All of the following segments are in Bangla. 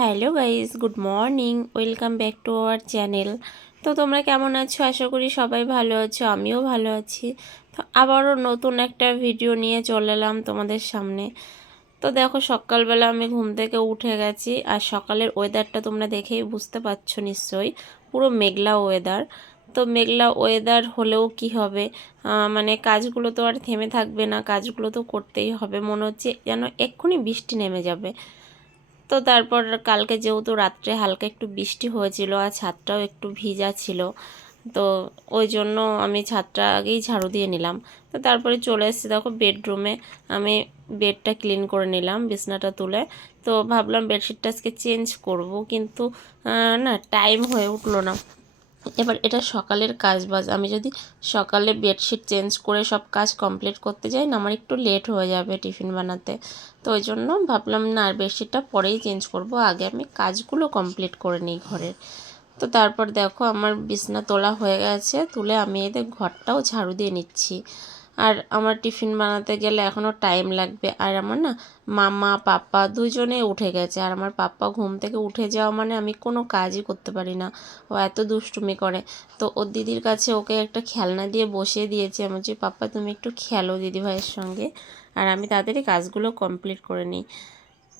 Hello guys, good morning. Welcome back to our channel. তো তোমরা কেমন আছো? আশা করি সবাই ভালো আছো, আমিও ভালো আছি। তো আবারও নতুন একটা ভিডিও নিয়ে চলে এলাম তোমাদের সামনে। তো দেখো, সকালবেলা আমি ঘুম থেকে উঠে গেছি, আর সকালের ওয়েদারটা তোমরা দেখেই বুঝতে পারছো নিশ্চয়ই, পুরো মেঘলা ওয়েদার। তো মেঘলা ওয়েদার হলেও কি হবে, মানে কাজগুলো তো আর থেমে থাকবে না, কাজগুলো তো করতেই হবে। মনে হচ্ছে যেন এক্ষুনি বৃষ্টি নেমে যাবে। তো তারপর কালকে যেহেতু রাত্রে হালকা একটু বৃষ্টি হয়েছিল, আর ছাদটাও একটু ভিজা ছিল, তো ওই জন্য আমি ছাদটা আগেই ঝাড়ু দিয়ে নিলাম। তো তারপরে চলে এসেছি, দেখো বেডরুমে আমি বেডটা ক্লিন করে নিলাম, বিছনাটা তুলে। তো ভাবলাম বেডশিটটা আজকে চেঞ্জ করব, কিন্তু না, টাইম হয়ে উঠলো না। এবার এটা সকালের কাজ বাজ, আমি যদি সকালে বেডশিট চেঞ্জ করে সব কাজ কমপ্লিট করতে যাই না, আমার একটু লেট হয়ে যাবে টিফিন বানাতে। তো ওই জন্য ভাবলাম না, আর বেডশিটটা পরেই চেঞ্জ করব, আগে আমি কাজগুলো কমপ্লিট করে নিই ঘরের। তো তারপর দেখো আমার বিছনা তোলা হয়ে গেছে, তুলে আমি এদের ঘরটাও ঝাড়ু দিয়ে নিচ্ছি। আর আমার টিফিন বানাতে গেলে এখনও টাইম লাগবে। আর আমার না মামা পাপ্পা দুজনেই উঠে গেছে, আর আমার পাপ্পা ঘুম থেকে উঠে যাওয়া মানে আমি কোনো কাজই করতে পারি না, ও এত দুষ্টুমি করে। তো ওর দিদির কাছে ওকে একটা খেলনা দিয়ে বসিয়ে দিয়েছি, আমি বলছি পাপ্পা তুমি একটু খেলো দিদিভাইয়ের সঙ্গে, আর আমি তাড়াতাড়ি কাজগুলো কমপ্লিট করে নিই।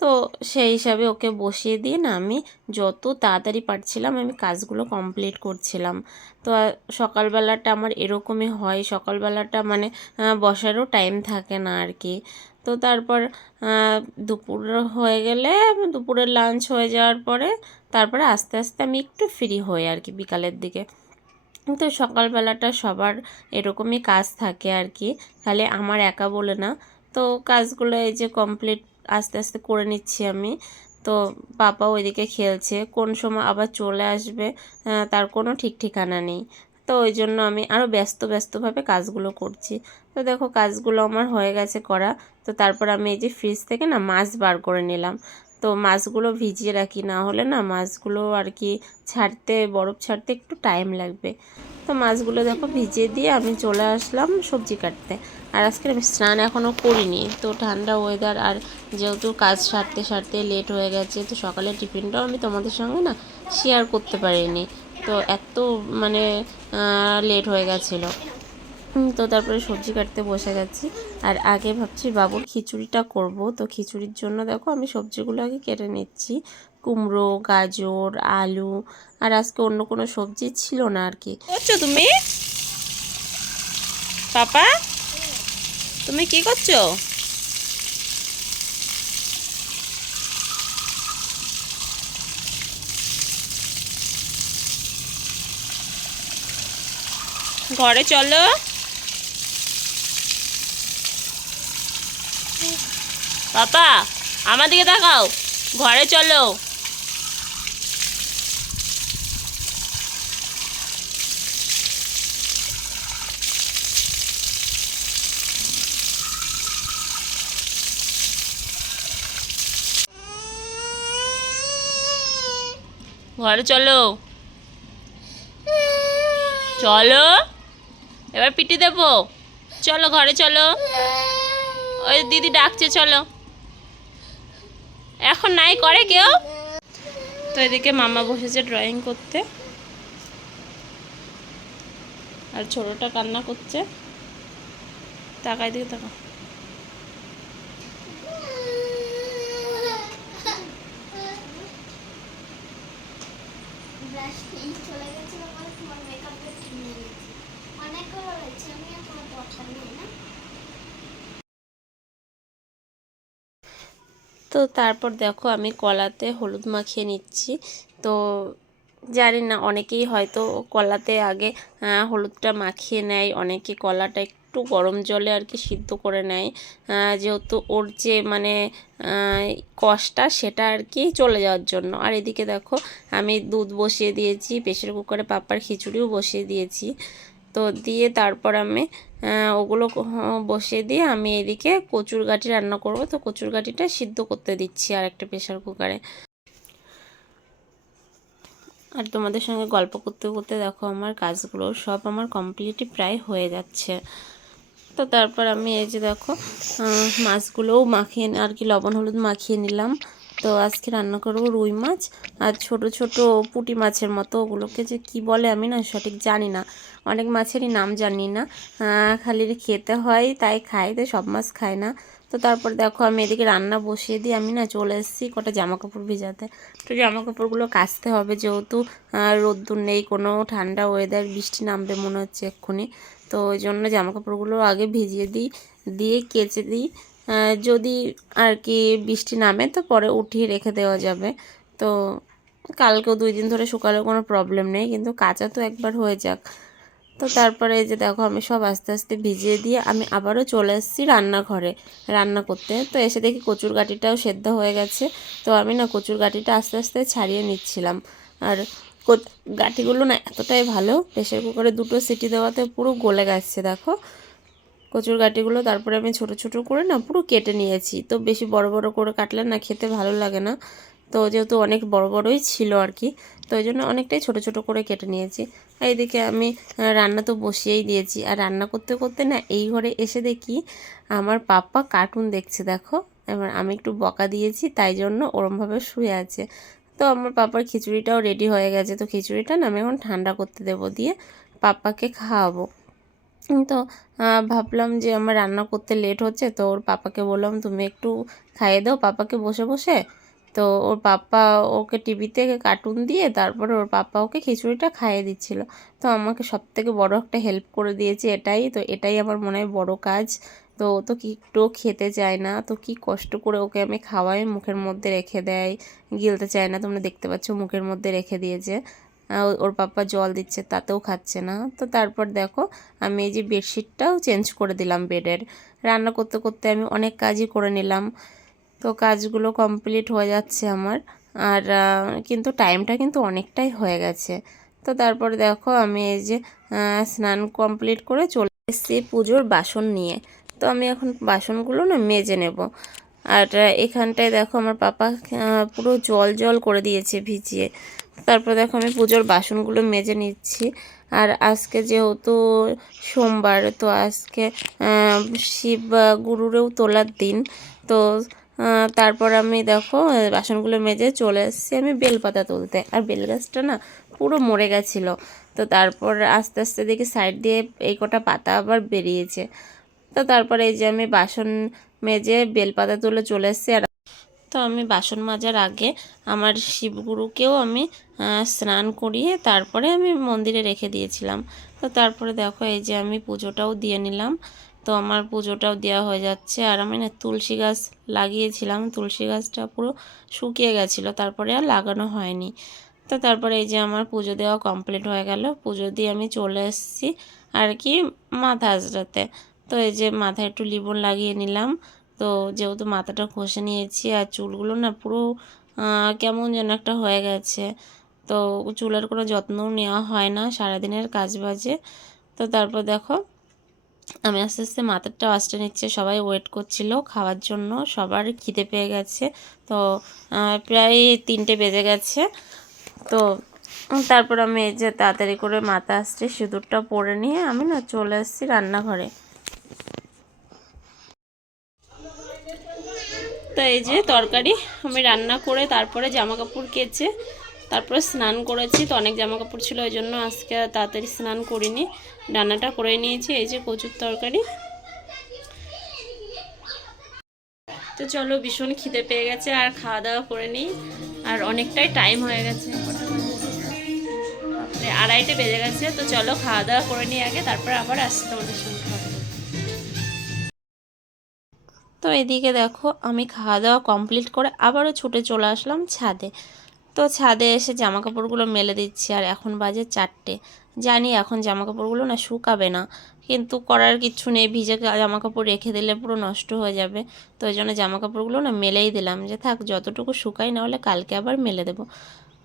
তো সেই হিসাবে ওকে বসিয়ে দিয়ে না, আমি যত তাড়াতাড়ি পারছিলাম আমি কাজগুলো কমপ্লিট করছিলাম। তো সকালবেলাটা আমার এরকমই হয়, সকালবেলাটা মানে বসারও টাইম থাকে না আর কি। তো তারপর দুপুর হয়ে গেলে, দুপুরের লাঞ্চ হয়ে যাওয়ার পরে তারপরে আস্তে আস্তে আমি একটু ফ্রি হই আর কি বিকালের দিকে। তো সকালবেলাটা সবার এরকমই কাজ থাকে আর কি, খালি আমার একা বলে না। তো কাজগুলো এই যে কমপ্লিট আস্তে আস্তে করে নিচ্ছি আমি। তো পাপা ওইদিকে খেলছে, কোন সময় আবার চলে আসবে তার কোনো ঠিক ঠিকানা নেই। তো ওই জন্য আমি আরও ব্যস্তভাবে কাজগুলো করছি। তো দেখো কাজগুলো আমার হয়ে গেছে করা। তো তারপর আমি এই যে ফ্রিজ থেকে না মাছ বার করে নিলাম। তো মাছগুলো ভিজিয়ে রাখি, না হলে না মাছগুলো আর কি ছাড়তে, বরফ ছাড়তে একটু টাইম লাগবে। তো মাছগুলো দেখো ভিজিয়ে দিয়ে আমি চলে আসলাম সবজি কাটতে। আর আজকে আমি স্নান এখনও করিনি, তো ঠান্ডা ওয়েদার, আর যেহেতু কাজ সারতে সারতে লেট হয়ে গেছে, তো সকালের টিফিনটাও আমি তোমাদের সঙ্গে না শেয়ার করতে পারিনি। তো এত মানে লেট হয়ে গেছিলো। তো তারপরে সবজি কাটতে বসে গেছি। আর আগে ভাবছি বাবুর খিচুড়িটা করব। তো খিচুড়ির জন্য দেখো আমি সবজিগুলো আগে কেটে নিচ্ছি, কুমড়ো, গাজর, আলু। আর আজকে অন্য কোনো সবজি ছিল না আর কি। করছো তুমি পাপা? তুমি কি করছো? ঘরে চলো। পাপা আমার দিকে তাকাও, ঘরে চলো। ঘরে চলো, চলো, এবার পিটি দেবো। চলো ঘরে চলো, ওই দিদি ডাকছে, চলো। এখন নাই করে কেউ। তো এদিকে মামা বসেছে ড্রয়িং করতে, আর ছোটটা কান্না করছে। তাকাই দিকে তাকা। তো তারপর দেখো আমি কলাতে হলুদ মাখিয়ে নিচ্ছি। তো জানি না, অনেকেই হয়তো কলাতে আগে হলুদটা মাখিয়ে নেয়, অনেকে কলাটা একটু গরম জলে আর কি সিদ্ধ করে নেয়, যেহেতু ওর যে মানে কষটা সেটা আর কি চলে যাওয়ার জন্য। আর এদিকে দেখো আমি দুধ বসিয়ে দিয়েছি, প্রেসার কুকারে পাপার খিচুড়িও বসিয়ে দিয়েছি। তো দিয়ে তারপর আমি ওগুলো বসিয়ে দিয়ে আমি এদিকে কচুর গাঁটি রান্না করব। তো কচুর গাঁটিটা সিদ্ধ করতে দিচ্ছি আর একটা প্রেসার কুকারে। আর তোমাদের সঙ্গে গল্প করতে করতে দেখো আমার কাজগুলো সব আমার কমপ্লিটই প্রায় হয়ে যাচ্ছে। তো তারপর আমি এই যে দেখো মাছগুলোও মাখিয়ে আর কি লবণ হলুদ মাখিয়ে নিলাম। তো আজকে রান্না করব রুই মাছ আর ছোট ছোট পুঁটি মাছের মতো, ওগুলোকে যে কি বলে আমি না সঠিক জানি না, অনেক মাছেরই নাম জানি না, খালি খেতে হয় তাই খাই, তাই সব মাছ খাই না। তো তারপর দেখো আমি এদিকে রান্না বসিয়ে দিয়ে আমি না চলে এসেছি কটা জামা কাপড় ভিজাতে। তো জামা কাপড়গুলো কাচতে হবে, যেহেতু রোদ্দুর নেই, কোনো ঠান্ডা ওয়েদার, বৃষ্টি নামবে মনে হচ্ছে এক্ষুনি। তো ওই জন্য জামা কাপড়গুলো আগে ভিজিয়ে দিই, দিয়ে কেচে দিই। যদি আর কি বৃষ্টি নামে তো পরে উঠিয়ে রেখে দেওয়া যাবে। তো কালকেও 2 দিন ধরে শুকালেও কোনো প্রবলেম নেই, কিন্তু কাঁচা তো একবার হয়ে যাক। তো তারপরে এই যে দেখো আমি সব আস্তে আস্তে ভিজিয়ে দিয়ে আমি আবারও চলে এসেছি রান্নাঘরে রান্না করতে। তো এসে দেখি কচুর গাঁটিটাও সেদ্ধ হয়ে গেছে। তো আমি না কচুর গাঁটিটা আস্তে আস্তে ছাড়িয়ে নিচ্ছিলাম। আর গাঁটিগুলো না এতটাই ভালো, প্রেশার কুকারে 2টো সিটি দেওয়াতে পুরো গলে গেছে দেখো কচুর গাঁটিগুলো। তারপরে আমি ছোট ছোট করে না পুরো কেটে নিয়েছি। তো বেশি বড় বড় করে কাটলে না খেতে ভালো লাগে না, তো যেহেতু অনেক বড় বড়ই ছিল আর কি, তো ওই জন্য অনেকটাই ছোট ছোট করে কেটে নিয়েছি। আর এইদিকে আমি রান্না তো বসিয়েই দিয়েছি, আর রান্না করতে করতে না এই ঘরে এসে দেখি আমার পাপ্পা কার্টুন দেখছে দেখো। এবার আমি একটু বকা দিয়েছি তাই জন্য ওরমভাবে শুয়ে আছে। তো আমার পাপার খিচুড়িটাও রেডি হয়ে গেছে, তো খিচুড়িটা না আমি এখন ঠান্ডা করতে দেবো, দিয়ে পাপ্পাকে খাওয়াবো। তো ভাবলাম যে আমার রান্না করতে লেট হচ্ছে, তো ওর পাপাকে বললাম তুমি একটু খাইয়ে দাও পাপাকে বসে বসে। তো ওর পাপা ওকে টিভিতে কার্টুন দিয়ে তারপরে ওর পাপা ওকে খিচুড়িটা খাইয়ে দিচ্ছিল। তো আমাকে সবথেকে বড় একটা হেল্প করে দিয়েছে এটাই, তো এটাই আমার মনে হয় বড় কাজ। তো ও তো কি একটু খেতে চায় না, তো কি কষ্ট করে ওকে আমি খাওয়াই, মুখের মধ্যে রেখে দেয়, গিলতে চায় না, তোমরা দেখতে পাচ্ছ মুখের মধ্যে রেখে দিয়েছে। ওর পাপা জল দিচ্ছে তাতেও খাচ্ছে না। তো তারপর দেখো আমি এই যে বেডশিটটাও চেঞ্জ করে দিলাম বেডের। রান্না করতে করতে আমি অনেক কাজই করে নিলাম, তো কাজগুলো কমপ্লিট হয়ে যাচ্ছে আমার। আর কিন্তু টাইমটা কিন্তু অনেকটাই হয়ে গেছে। তো তারপর দেখো আমি এই যে স্নান কমপ্লিট করে চলে এসেছি পুজোর বাসন নিয়ে। তো আমি এখন বাসনগুলো না মেজে নেব। আর এখানটায় দেখো আমার পাপা পুরো জল জল করে দিয়েছে ভিজিয়ে। তারপর দেখো আমি পুজোর বাসনগুলো মেজে নিচ্ছি। আর আজকে যেহেতু সোমবার, তো আজকে শিব গুরুরেও তোলার দিন। তো তারপর আমি দেখো বাসনগুলো মেজে চলে এসেছি আমি বেলপাতা তুলতে। আর বেলগাছটা না পুরো মরে গেছিলো, তো তারপর আস্তে আস্তে দেখি সাইড দিয়ে এই কটা পাতা আবার বেরিয়েছে। তো তারপরে এই যে আমি বাসন মেজে বেলপাতা তুলে চলে এসেছি। আর তো আমি বাসন মাজার আগে আমার শিবগুরুকেও আমি স্নান করিয়ে তারপরে আমি মন্দিরে রেখে দিয়েছিলাম। তো তারপরে দেখো এই যে আমি পুজোটাও দিয়ে নিলাম। তো আমার পুজোটাও দেওয়া হয়ে যাচ্ছে। আর আমি না তুলসী গাছ লাগিয়েছিলাম, তুলসী গাছটা পুরো শুকিয়ে গেছিলো, তারপরে আর লাগানো হয়নি। তো তারপরে এই যে আমার পুজো দেওয়া কমপ্লিট হয়ে গেল। পুজো দিয়ে আমি চলে এসেছি আর কি মাথা আঁচড়াতে। তো এই যে মাথায় একটু লিবন লাগিয়ে নিলাম। তো যেহেতু মাথাটা ঘষে নিয়েছি আর চুলগুলো না পুরো কেমন যেন একটা হয়ে গেছে, তো চুলের কোনো যত্নও নেওয়া হয় না সারাদিনের কাজ বাজে। তো তারপর দেখো আমি আস্তে আস্তে মাথাটা আঁচড়ে নিচ্ছে, সবাই ওয়েট করছিল খাওয়ার জন্য, সবার খিদে পেয়ে গেছে। তো প্রায় 3টে বেজে গেছে। তো তারপর আমি এই যে তাড়াতাড়ি করে মাথা আঁচড়ে সিঁদুরটা পরে নিয়ে আমি না চলে এসেছি রান্নাঘরে। তো এই যে তরকারি আমি রান্না করে তারপরে জামা কাপড় কেচে তারপরে স্নান করেছি। তো অনেক জামা কাপড় ছিল ওই জন্য আজকে তাড়াতাড়ি স্নান করিনি, রান্নাটা করে নিয়েছি। এই যে কচুর তরকারি। তো চলো ভীষণ খিদে পেয়ে গেছে আর খাওয়া দাওয়া করে নিই। আর অনেকটাই টাইম হয়ে গেছে, 2:30 বেজে গেছে। তো চলো খাওয়া দাওয়া করে নিই আগে, তারপর আবার আসছি তোমাদের সঙ্গে খাওয়া দাওয়া। তো এদিকে দেখো আমি খাওয়া দাওয়া কমপ্লিট করে আবারও ছুটে চলে আসলাম ছাদে। তো ছাদে এসে জামা কাপড়গুলো মেলে দিচ্ছি। আর এখন বাজে 4টে। জানি এখন জামা কাপড়গুলো না শুকাবে না, কিন্তু করার কিচ্ছু নেই, ভিজে জামা কাপড় রেখে দিলে পুরো নষ্ট হয়ে যাবে। তো ওই জন্য জামা কাপড়গুলো না মেলেই দিলাম, যে থাক যতটুকু শুকাই, না হলে কালকে আবার মেলে দেবো।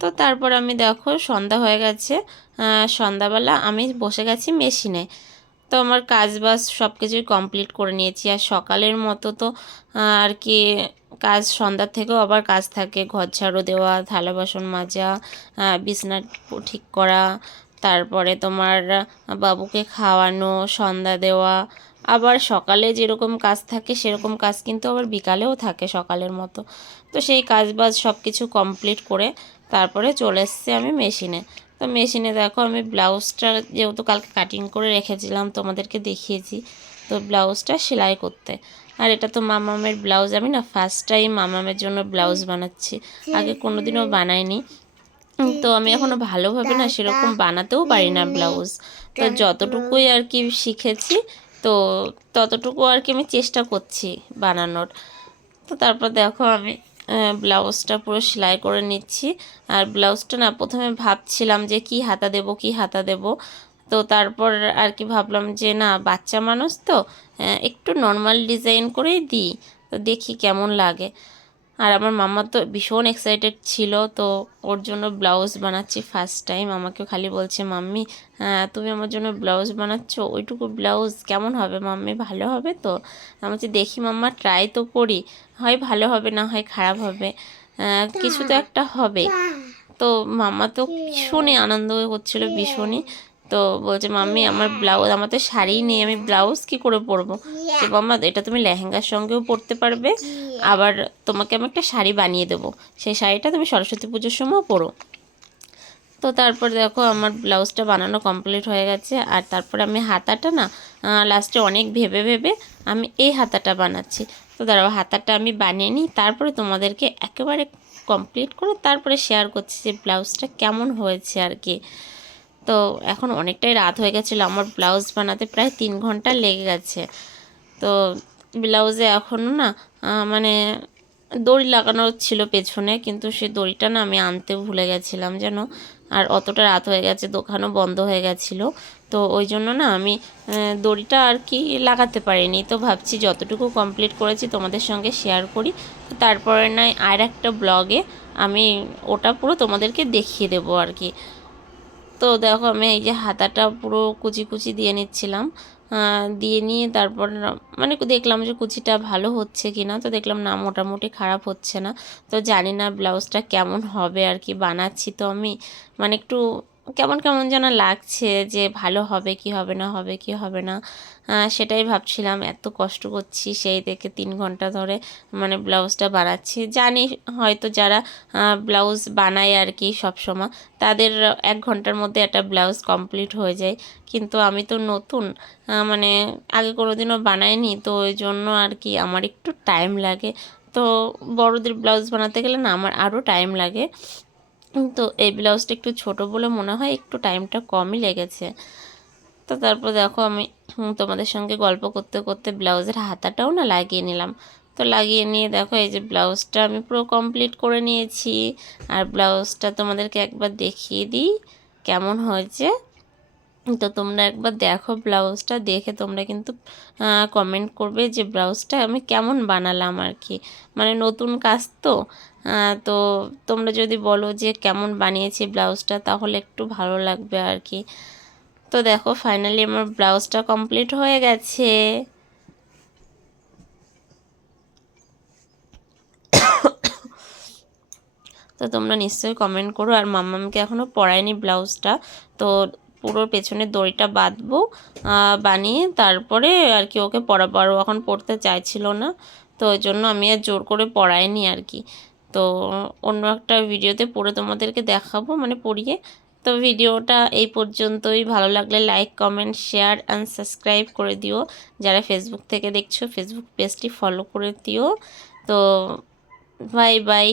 তো তারপর আমি দেখো সন্ধ্যা হয়ে গেছে, সন্ধ্যাবেলা আমি বসে গেছি মেশিনে। তো আমার কাজ বাজ সব কিছুই কমপ্লিট করে নিয়েছি। আর সকালের মতো তো আর কি কাজ সন্ধ্যার থেকেও আবার কাজ থাকে, ঘর ঝাড়ু দেওয়া, থালা বাসন মাজা, বিছানা ঠিক করা, তারপরে তোমার বাবুকে খাওয়ানো, সন্ধ্যা দেওয়া, আবার সকালে যেরকম কাজ থাকে সেরকম কাজ কিন্তু আবার বিকালেও থাকে সকালের মতো। তো সেই কাজ বাজ সব কিছু কমপ্লিট করে তারপরে চলে এসেছি আমি মেশিনে। তো মেশিনে দেখো আমি ব্লাউজটা যেহেতু কালকে কাটিং করে রেখেছিলাম তোমাদেরকে দেখিয়েছি, তো ব্লাউজটা সেলাই করতে। আর এটা তো মামামের ব্লাউজ, আমি না ফার্স্ট টাইম মামামের জন্য ব্লাউজ বানাচ্ছি, আগে কোনোদিনও বানাইনি। তো আমি এখনও ভালোভাবে না সেরকম বানাতেও পারি না ব্লাউজ। তো যতটুকুই আর কি শিখেছি তো ততটুকু আর কি আমি চেষ্টা করছি বানানোর। তো তারপর দেখো আমি ব্লাউজটা পুরো সেলাই করে নিচ্ছি। আর ব্লাউজটা না প্রথমে ভাবছিলাম যে কি হাতা দেব কি হাতা দেব, তো তারপর আর কি ভাবলাম যে না বাচ্চা মানুষ তো একটু নর্মাল ডিজাইন করেই দিই, তো দেখি কেমন লাগে। আর আমার মামা তো ভীষণ এক্সাইটেড ছিল, তো ওর জন্য ব্লাউজ বানাচ্ছি ফার্স্ট টাইম। আমাকেও খালি বলছে মাম্মি তুমি আমার জন্য ব্লাউজ বানাচ্ছ, ওইটুকু ব্লাউজ কেমন হবে মাম্মি, ভালো হবে তো? আমি বলছি দেখি মাম্মা ট্রাই তো করি, হয় ভালো হবে না হয় খারাপ হবে, কিছু তো একটা হবে। তো মাম্মা তো ভীষণই আনন্দ হচ্ছিল, ভীষণই। তো বলছে মাম্মি আমার ব্লাউজ, আমার তো শাড়ি নেই, আমি ব্লাউজ কি করে পরবো? যে মাম্মা এটা তুমি লেহেঙ্গার সঙ্গেও পরতে পারবে, আবার তোমাকে আমি একটা শাড়ি বানিয়ে দেবো, সেই শাড়িটা তুমি সরস্বতী পুজোর সময়ও পরো। তো তারপর দেখো আমার ব্লাউজটা বানানো কমপ্লিট হয়ে গেছে। আর তারপর আমি হাতাটা না লাস্টে অনেক ভেবে ভেবে আমি এই হাতাটা বানাচ্ছি। তো দাঁড়াও হাতাটা আমি বানিয়ে নিই, তারপরে তোমাদেরকে একেবারে কমপ্লিট করে তারপরে শেয়ার করছি যে ব্লাউজটা কেমন হয়েছে আর কি। তো এখন অনেকটাই রাত হয়ে গেছিলো, আমার ব্লাউজ বানাতে প্রায় 3 ঘন্টা লেগে গেছে। তো ব্লাউজে এখনও না মানে দড়ি লাগানো ছিল পেছনে, কিন্তু সেই দড়িটা না আমি আনতে ভুলে গেছিলাম যেন। আর অতটা রাত হয়ে গেছে, দোকানও বন্ধ হয়ে গেছিলো, তো ওই জন্য না আমি দড়িটা আর কি লাগাতে পারিনি। তো ভাবছি যতটুকু কমপ্লিট করেছি তোমাদের সঙ্গে শেয়ার করি, তারপরে নয় আর একটা ব্লগে আমি ওটা পুরো তোমাদেরকে দেখিয়ে দেবো আর কি। তো দেখো আমি এই যে হাতাটা পুরো কুচি কুচি দিয়ে নিচ্ছিলাম, দিয়ে নিয়ে তারপর মানে দেখলাম যে কুচিটা ভালো হচ্ছে কি না, তো দেখলাম না মোটামুটি খারাপ হচ্ছে না। তো জানি না ব্লাউজটা কেমন হবে আর কি, বানাচ্ছি তো আমি মানে একটু কেমন কেমন যেন লাগছে যে ভালো হবে কি হবে না, হবে কি হবে না, সেটাই ভাবছিলাম। এত কষ্ট করছি সেই থেকে 3 ঘন্টা ধরে মানে ব্লাউজটা বানাচ্ছি। জানি হয়তো যারা ব্লাউজ বানায় আর কি সবসময়, তাদের 1 ঘন্টার মধ্যে একটা ব্লাউজ কমপ্লিট হয়ে যায়, কিন্তু আমি তো নতুন, মানে আগে কোনোদিনও বানাইনি, তো ওই জন্য আর কি আমার একটু টাইম লাগে। তো বড়দের ব্লাউজ বানাতে গেলে না আমার আরও টাইম লাগে, তো এই ব্লাউজটা একটু ছোট বলে মনে হয় একটু টাইমটা কমই লেগেছে। তো তারপর দেখো আমি তোমাদের সঙ্গে গল্প করতে করতে ব্লাউজের হাতাটাও না লাগিয়ে নিলাম। তো লাগিয়ে নিয়ে দেখো এই যে ব্লাউজটা আমি পুরো কমপ্লিট করে নিয়েছি। আর ব্লাউজটা তোমাদেরকে একবার দেখিয়ে দিই কেমন হয়েছে। তো তোমরা একবার দেখো ব্লাউজটা, দেখে তোমরা কিন্তু কমেন্ট করবে যে ব্লাউজটা আমি কেমন বানালাম আর কি, মানে নতুন কাজ তো। তো তোমরা যদি বলো যে কেমন বানিয়েছি ব্লাউজটা তাহলে একটু ভালো লাগবে আর কি। তো দেখো ফাইনালি আমার ব্লাউজটা কমপ্লিট হয়ে গেছে। তো তোমরা নিশ্চয়ই কমেন্ট করো। আর মাম্মামকে এখনও পরাইনি ব্লাউজটা, তো পুরো পেছনের দড়িটা বাঁধবো, বানিয়ে তারপরে আর কি ওকে পরাবো। আর ও এখন পরতে চাইছিল না, তো ওই জন্য আমি আর জোর করে পরাইনি আর কি। তো অন্য একটা ভিডিওতে পরে তোমাদেরকে দেখাবো মানে পরিয়ে। তো ভিডিওটা এই পর্যন্তই, ভালো লাগলে like comment share and subscribe করে দিও। যারা ফেসবুক থেকে দেখছো ফেসবুক পেজটি ফলো করে দিও। তো বাই বাই।